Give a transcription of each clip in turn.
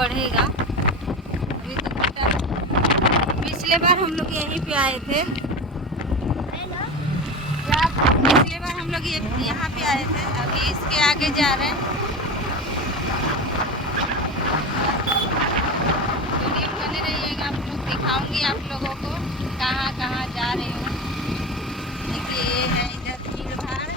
बढ़ेगा। अभी तो घटा, पिछले बार हम लोग यहीं पे आए थे, पिछले बार हम लोग यहाँ पे आए थे, अभी इसके आगे जा रहे हैं। वीडियो बने रहिएगा, आप लोग दिखाऊंगी आप लोगों को कहाँ कहाँ जा रही हूँ। देखिए ये है इधर भीड़ भाड़।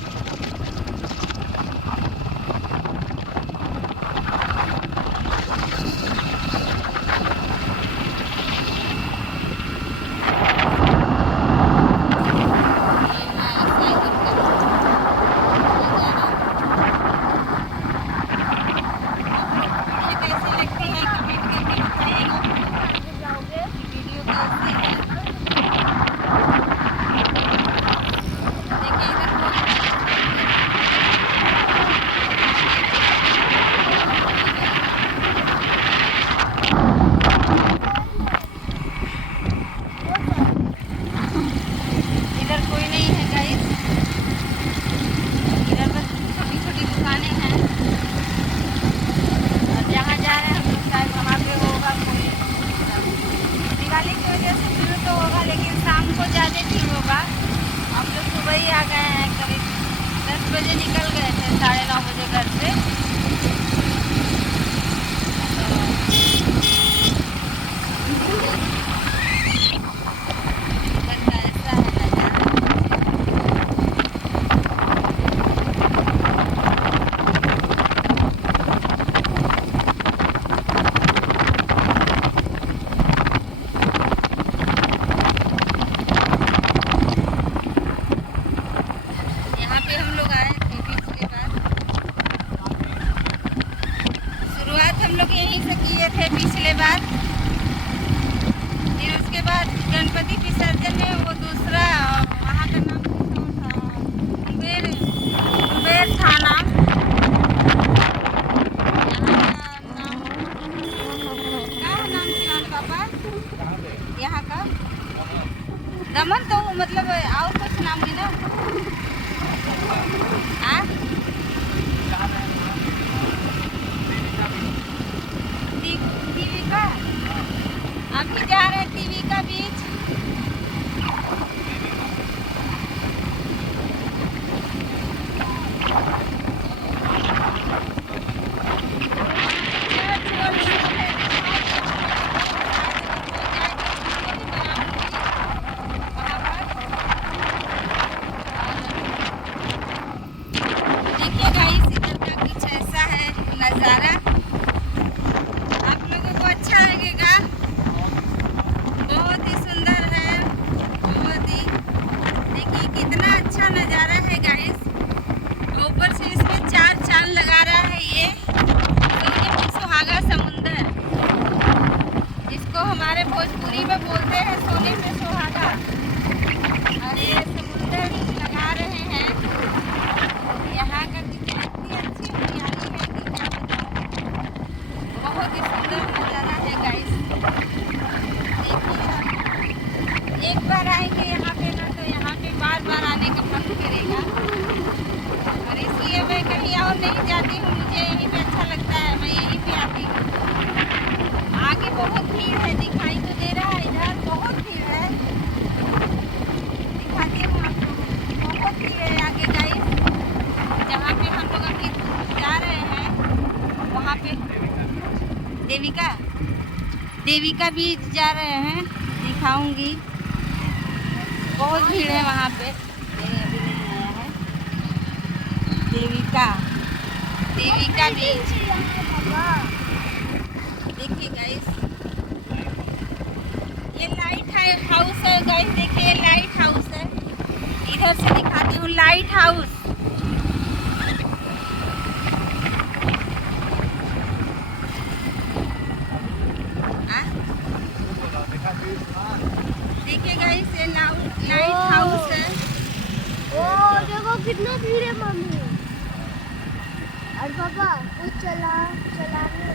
वही आ गए हैं, करीब 10 बजे निकल गए थे, 9:30 बजे घर से। हम लोग यहीं से किए थे पिछले बार, फिर उसके बाद गणपति विसर्जन में वो दूसरा वहाँ का नाम कुबेर था नाम, क्या है नाम शिवान पापा यहाँ का? दमन तो मतलब और कुछ नाम है ना? अभी जा रहे हैं टीवी का बीच। देखिए गाइस, इधर का कुछ ऐसा है नज़ारा, आप लोगों को अच्छा लगेगा। बहुत ही सुंदर है, बहुत ही। देखिए कितना अच्छा नज़ारा है गाइस। ऊपर से इसमें 4 चांद लगा रहा है ये सोने पे सुहागा समुंदर, जिसको हमारे भोजपुरी में बोलते हैं सोने पे सुहागा। और ये समुंदर लगा रहे हैं, यहाँ का कितनी अच्छी हरियाली है कि क्या बताऊं। बहुत ही सुंदर नज़ारा है गाइस। एक बार आएंगे यहाँ पे ना तो यहाँ पे बार बार आने का मन करेगा, और इसलिए मैं कहीं और नहीं जाती हूँ, मुझे यहीं पे अच्छा लगता है, मैं यहीं पे आती हूँ। आगे बहुत भीड़ है, दिखाई तो दे रहा है, इधर बहुत भीड़ है, दिखाती हूँ आप लोगों को। बहुत भीड़ है आगे गाइस, जहाँ पे हम लोग अभी जा रहे हैं वहाँ पे देविका बीच जा रहे हैं, दिखाऊंगी। बहुत भीड़ है वहाँ पे, अभी नहीं आया है। देविका बीच देखिए गाइस, ये लाइट हाउस है गाइस। देखिए लाइट हाउस है, इधर से दिखाती हूँ लाइट हाउस। देखिए गाइस, ये लाइट हाउस है। ओ देखो कितना भीड़ है मम्मी और पापा, कुछ चलाने।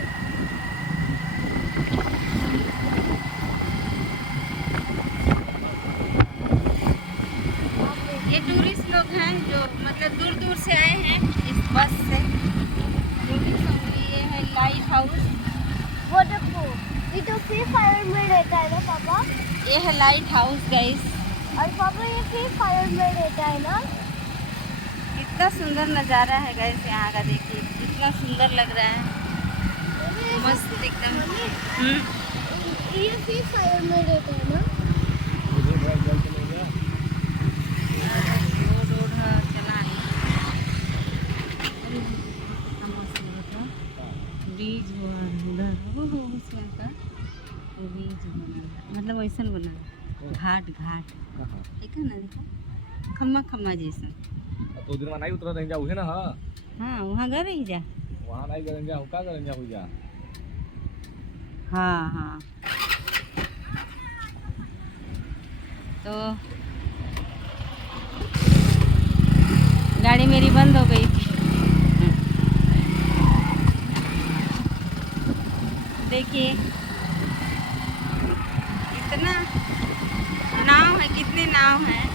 ये टूरिस्ट लोग हैं जो मतलब दूर दूर से आए हैं इस बस से। टूरिस्ट ये है लाइट हाउस। वो देखो, ये तो फ्री फायर में रहता है ना पापा? ये है लाइट हाउस गाइस। और पापा ये फ्री फायर में रहता है ना? कितना सुंदर नज़ारा है गाइस यहाँ का, देखिए कितना सुंदर लग रहा है, मस्त एकदम। ये फ्री फायर में रहता है ना? रोड चला है, ब्रिज उधर उसमें का ब्रिज बना, मतलब वैसा बना घाट घाट, ठीक है ना, देखो खम्मा खम्मा जैसा। तो दिन में नहीं उतरा रहेंगे उहे ना। हाँ वहाँ गए रही जा, वहाँ नहीं करेंगे, हम क्या करेंगे हो जा। हाँ हाँ तो गाड़ी मेरी बंद हो गई थी। देखिए इतना नाव है, कितने नाव हैं,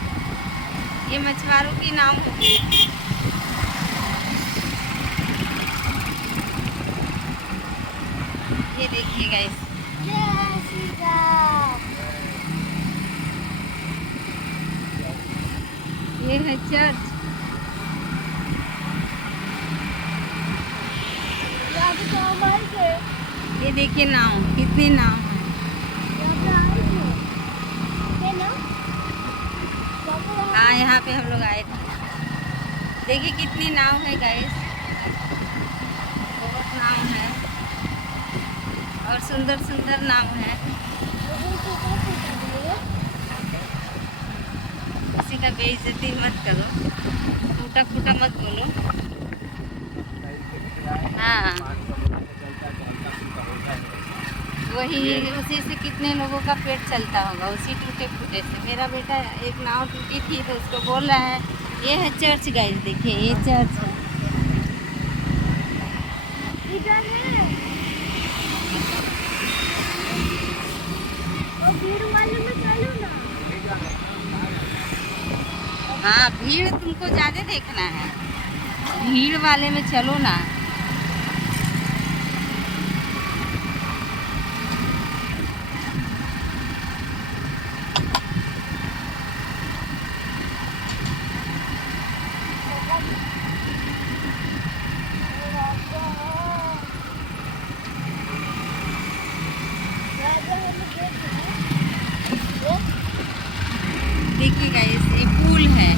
ये मछुआरों की नाव होगी। ये देखिए गाइस, जय श्री राम। ये है चर्च। यहाँ पे तो हम आए थे, ये देखिए नाव, कितनी नाव है। यहाँ पे आए थे, है ना? हाँ यहाँ पे हम लोग आए थे। देखिए कितनी नाव है गाइस, बहुत नाव है और सुंदर सुंदर नाव है। किसी का बेइज्जती मत करो, फूटा फूटा मत बोलो। हाँ वही, उसी से कितने लोगों का पेट चलता होगा, उसी टूटे फूटे से। मेरा बेटा एक नाव टूटी थी तो उसको बोल रहा है, ये है चर्च गाइस, देखिए ये चर्च है। इधर है, और भीड़ वाले में चलो ना। हाँ भीड़ तुमको ज़्यादा देखना है, भीड़ वाले में चलो ना। देखिए गाइस ये पुल है,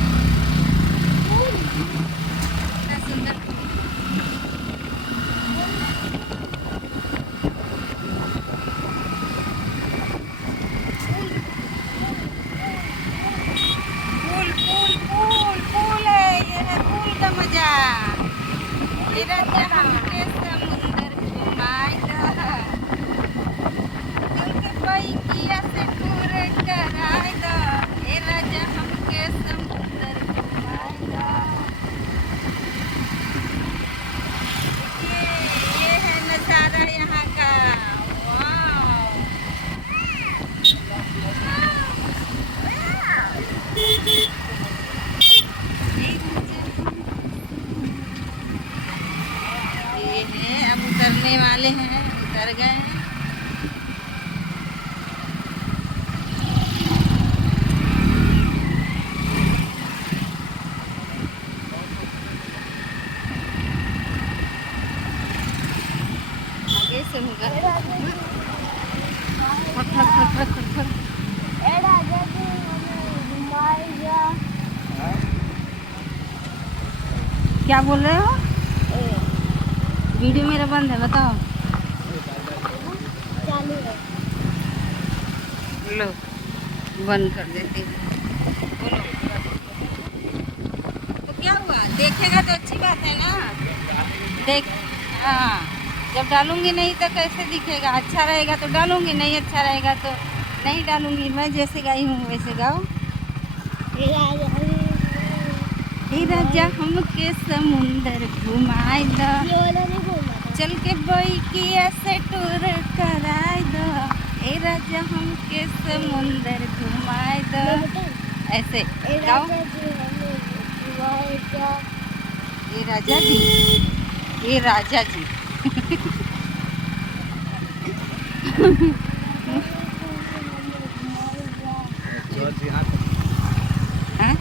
कितना सुंदर पुल पुल पुल पुल है। ये है पुल का मजा। ये राजा हमके समुंदर घुमाई दा, दिल के पैकिया से टूर कराई दा। ये राजा हमके समुंदर घुमाई दा। ये है नज़ारा यहाँ का, वाव। ये है, अब उतरने वाले हैं, उतर गए हैं। आगे से होगा फट फट फट फट फट फट। क्या बोल रहे हो? वीडियो मेरा बंद है, बताओ। चालू है। लो बंद कर देते हैं, बोलो। तो क्या हुआ, देखेगा तो अच्छी बात है ना। देख, हाँ जब डालूंगी नहीं तो कैसे दिखेगा? अच्छा रहेगा तो डालूंगी, नहीं अच्छा रहेगा तो नहीं डालूंगी। मैं जैसे गाई हूँ वैसे गाओ। हे राजा हमके समुंदर घुमाई दा, ये वाला नहीं बोलना था। चल के बैकिया से टूर कराई दा। हे राजा हमके समुंदर घुमाई दा, ऐसे गाओ। ये राजा जी, ये राजा जी। चर्च यहाँ तक हैं?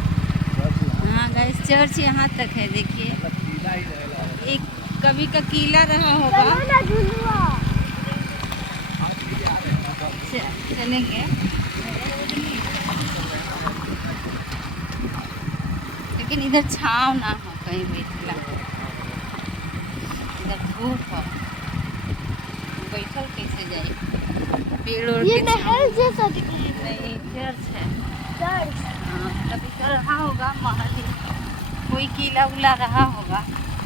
चर्च यहाँ हाँ गाइस, चर्च यहाँ तक है। देखिए, मतलब किला ही रहेगा। एक कभी का किला रहा होगा। चलो ना झुलुआ। चलेंगे, लेकिन इधर छाँव ना हो कहीं भी, इधर धूप हो, बैठल कैसे जाए पेड़ ओड़ ये के छाँव। महल जैसा दिख रहा नहीं, चर्च है। है। चर्च। हाँ, कभी तो रहा होगा महल, कोई किला उला रहा होगा।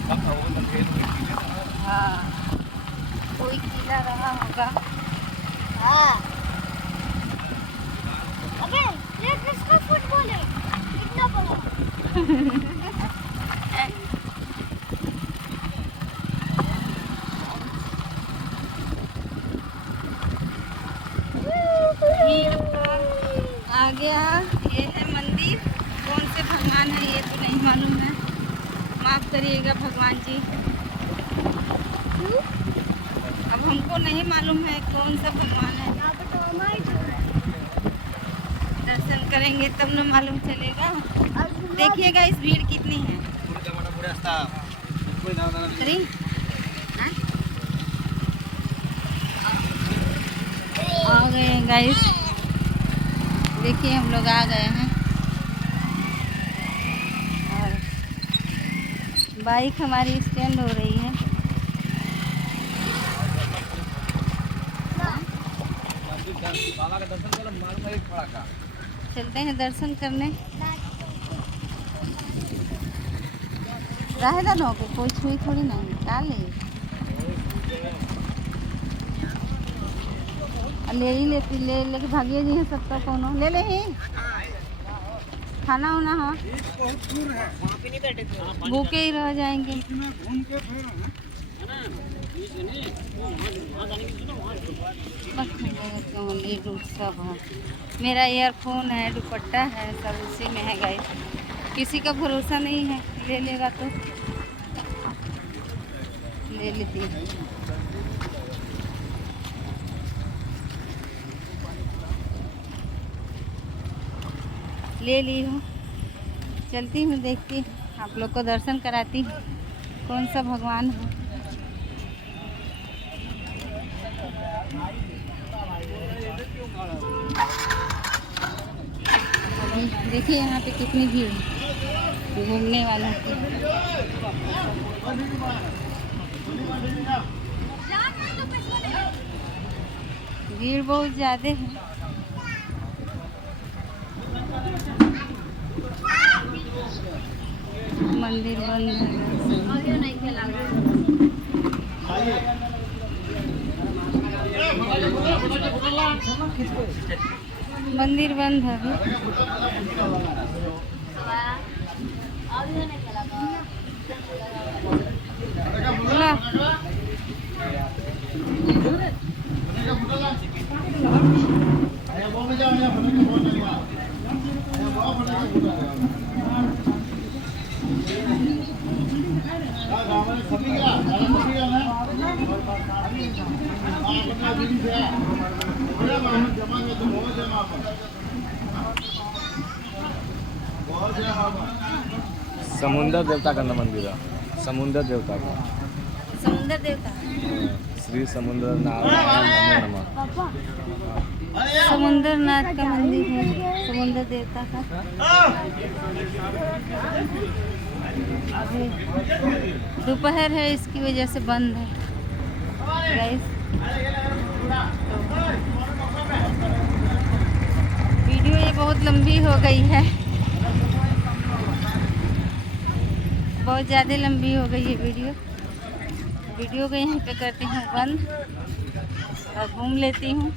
अब वो सफेद में किले ना। हाँ, कोई किला रहा होगा। हाँ। अबे ये किसका फुटबॉल है? कितना बड़ा? आ गया, ये है मंदिर। कौन से भगवान है ये तो नहीं मालूम है, माफ करिएगा भगवान जी। क्यों? अब हमको नहीं मालूम है कौन सा भगवान है। यहाँ पे तो हमारे दर्शन करेंगे तब न मालूम चलेगा। देखिएगा इस भीड़ कितनी है। पूरे जमाना पूरे रास्ता कोई ना ना अरे हाँ? आ गए हैं गाइस, देखिए हम लोग आ गए हैं। और बाइक हमारी स्टैंड हो रही है। बाबा का दर्शन कर मालूम है एक खड़ा का। चलते हैं दर्शन करने। रहेगा ना को कोई छुई थोड़ी ना निकाल ले। ले ही लेती लेके भागिए जी हैं सब तो कोनो ले ले ही खाना वाना हो, भूखे ही रह जाएंगे। सब है, मेरा ईयरफोन है, दुपट्टा है, सब उसी में है गाइस। किसी का भरोसा नहीं है, ले लेगा तो ले लेती है। ले ली हूँ, चलती हूँ, देखती आप लोग को दर्शन कराती हूँ कौन सा भगवान है। अभी देखिए यहाँ पे कितनी भीड़ है घूमने वालों की। भीड़ बहुत ज़्यादा है। मंदिर बंद है, मंदिर बंद है समुंदर देवता का मंदिर है। समुंदर देवता का समुंदर देवता, श्री समुंदर नारायण नमः। समुंदर नाथ का मंदिर है, समुंदर देवता का। अभी दोपहर है, इसकी वजह से बंद है गाइस। वीडियो ये बहुत लंबी हो गई है, बहुत ज़्यादा लंबी हो गई है वीडियो को यहीं पे करती हूँ बंद और घूम लेती हूँ,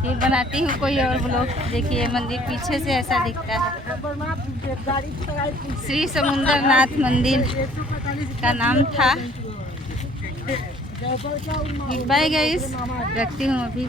फिर बनाती हूँ कोई और ब्लॉग। देखिए मंदिर पीछे से ऐसा दिखता है, श्री समुंदर नाथ मंदिर का नाम था। बाय गाइस, रखती हूँ अभी।